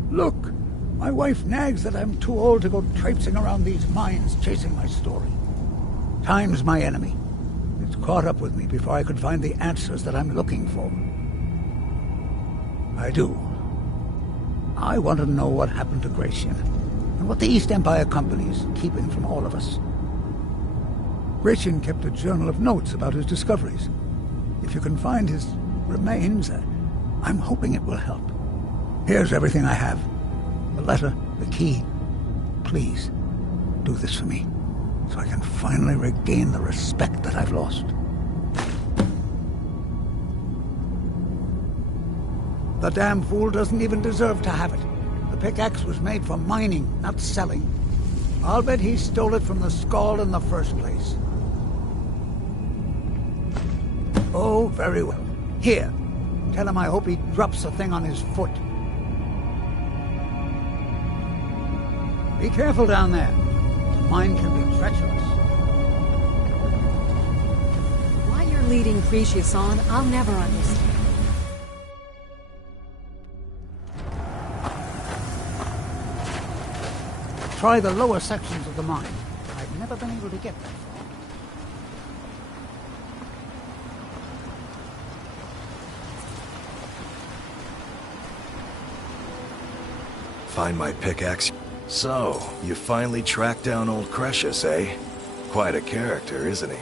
Look, my wife nags that I'm too old to go traipsing around these mines chasing my story. Time's my enemy. It's caught up with me before I could find the answers that I'm looking for. I do. I want to know what happened to Gratian, and what the East Empire Company is keeping from all of us. Gratian kept a journal of notes about his discoveries. If you can find his remains, I'm hoping it will help. Here's everything I have. The letter, the key. Please, do this for me, so I can finally regain the respect that I've lost. The damn fool doesn't even deserve to have it. The pickaxe was made for mining, not selling. I'll bet he stole it from the Skald in the first place. Oh, very well. Here, tell him I hope he drops the thing on his foot. Be careful down there. The mine can be treacherous. Why you're leading Cretius on, I'll never understand. Try the lower sections of the mine. I've never been able to get that far. Find my pickaxe? So, you finally tracked down old Cretius, eh? Quite a character, isn't he?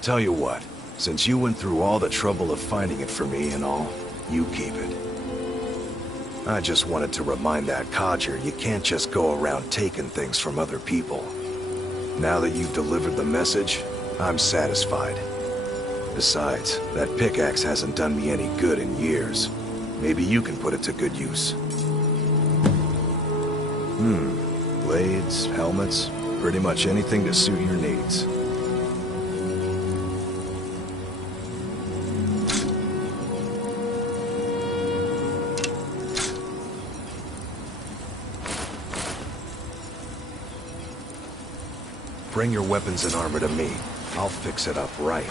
Tell you what, since you went through all the trouble of finding it for me and all, you keep it. I just wanted to remind that codger you can't just go around taking things from other people. Now that you've delivered the message, I'm satisfied. Besides, that pickaxe hasn't done me any good in years. Maybe you can put it to good use. Blades, helmets, pretty much anything to suit your needs. Bring your weapons and armor to me. I'll fix it up right.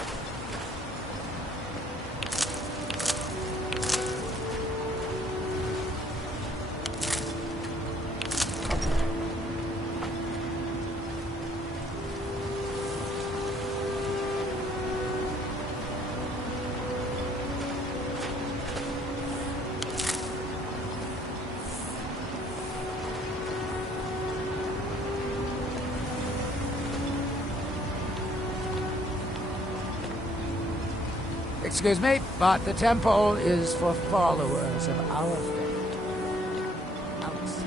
Excuse me, but the temple is for followers of our faith. Outside.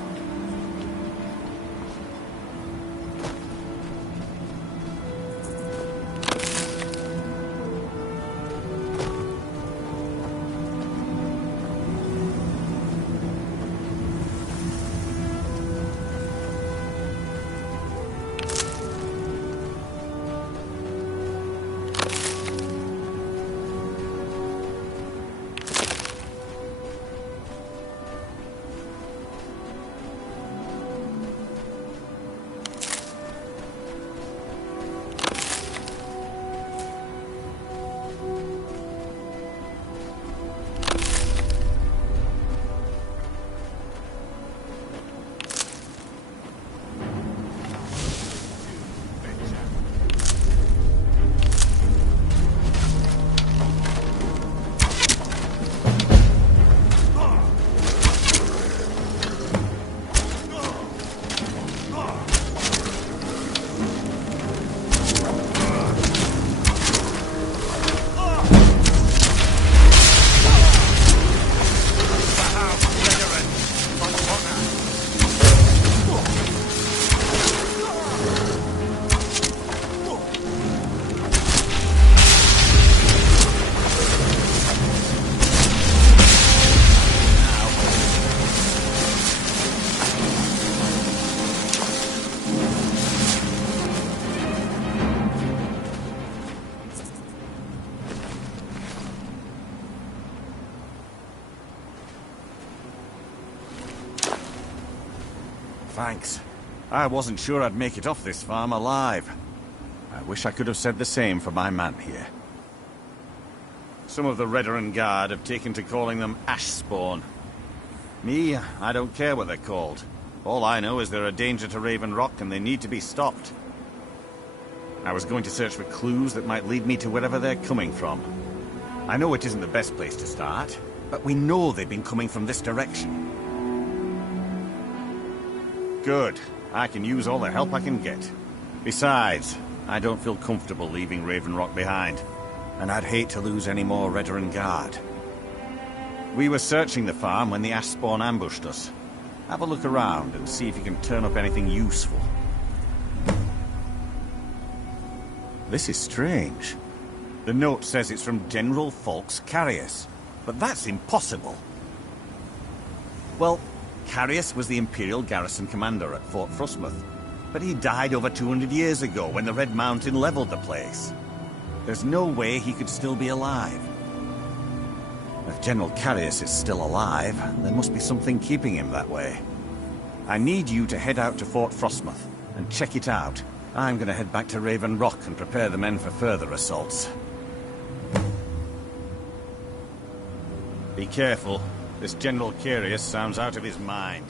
Thanks. I wasn't sure I'd make it off this farm alive. I wish I could have said the same for my man here. Some of the Redoran Guard have taken to calling them Ashspawn. Me, I don't care what they're called. All I know is they're a danger to Raven Rock and they need to be stopped. I was going to search for clues that might lead me to wherever they're coming from. I know it isn't the best place to start, but we know they've been coming from this direction. Good. I can use all the help I can get. Besides, I don't feel comfortable leaving Raven Rock behind, and I'd hate to lose any more Redoran Guard. We were searching the farm when the ash spawn ambushed us. Have a look around and see if you can turn up anything useful. This is strange. The note says it's from General Falx Carius, but that's impossible. Well, Carius was the Imperial garrison commander at Fort Frostmoth, but he died over 200 years ago when the Red Mountain leveled the place. There's no way he could still be alive. If General Carius is still alive, there must be something keeping him that way. I need you to head out to Fort Frostmoth and check it out. I'm going to head back to Raven Rock and prepare the men for further assaults. Be careful. This General Carius sounds out of his mind.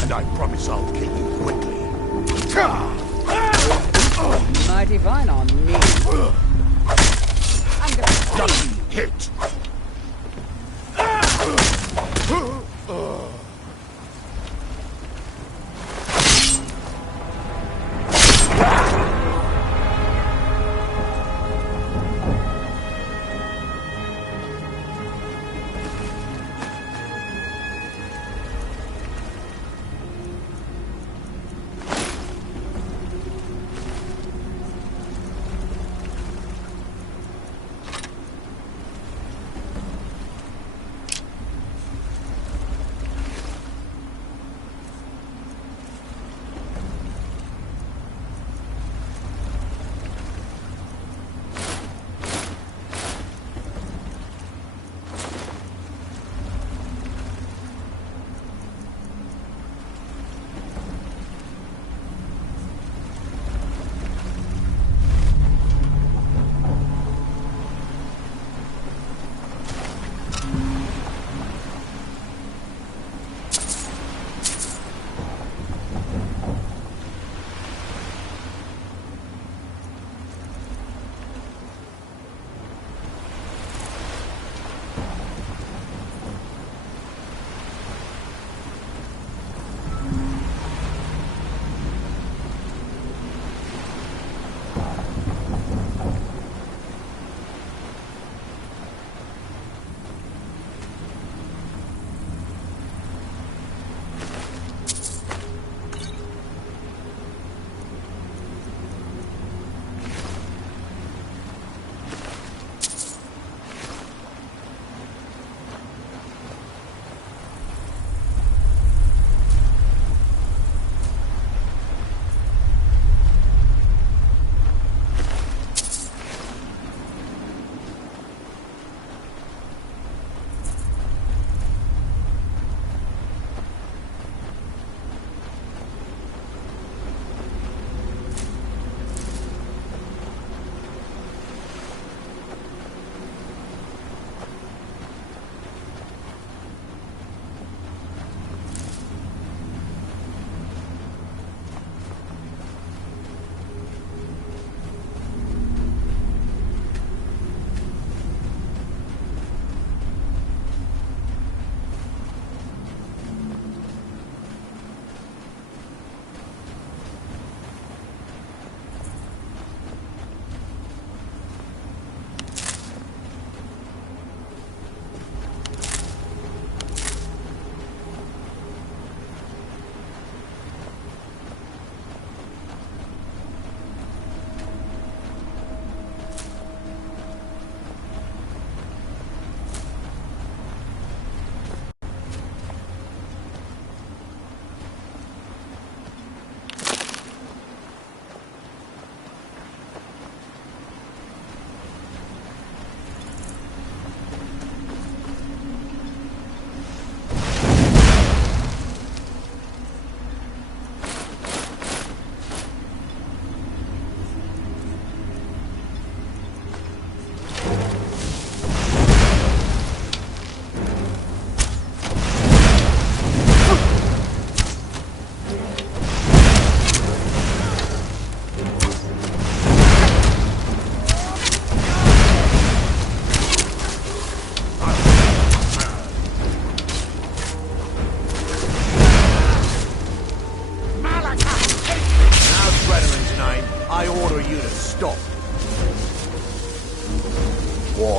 And I promise I'll kill you quickly. Mighty fine on me. I'm gonna Lucky hit.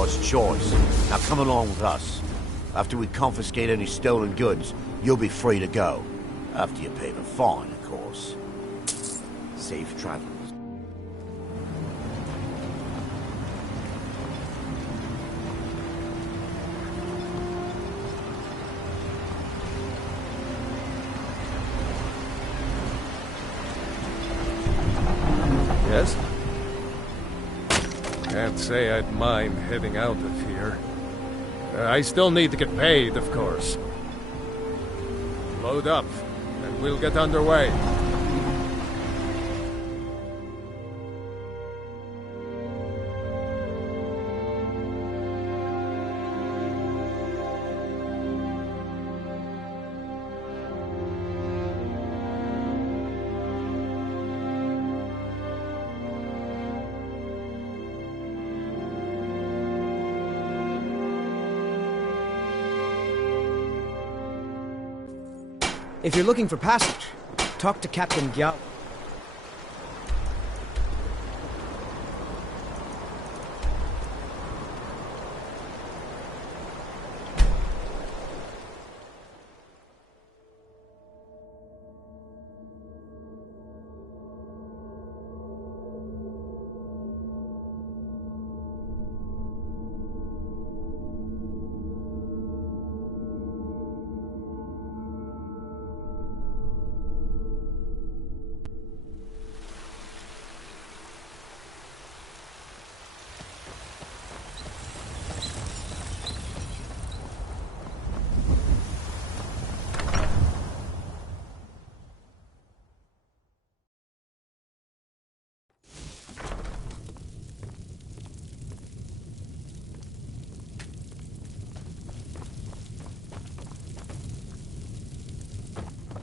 boss' choice. Now come along with us. After we confiscate any stolen goods, you'll be free to go. After you pay the fine, of course. Safe travels. Yes? Can't say I'd mind heading out of here. I still need to get paid, of course. Load up, and we'll get underway. If you're looking for passage, talk to Captain Gyal.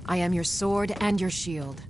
I am your sword and your shield.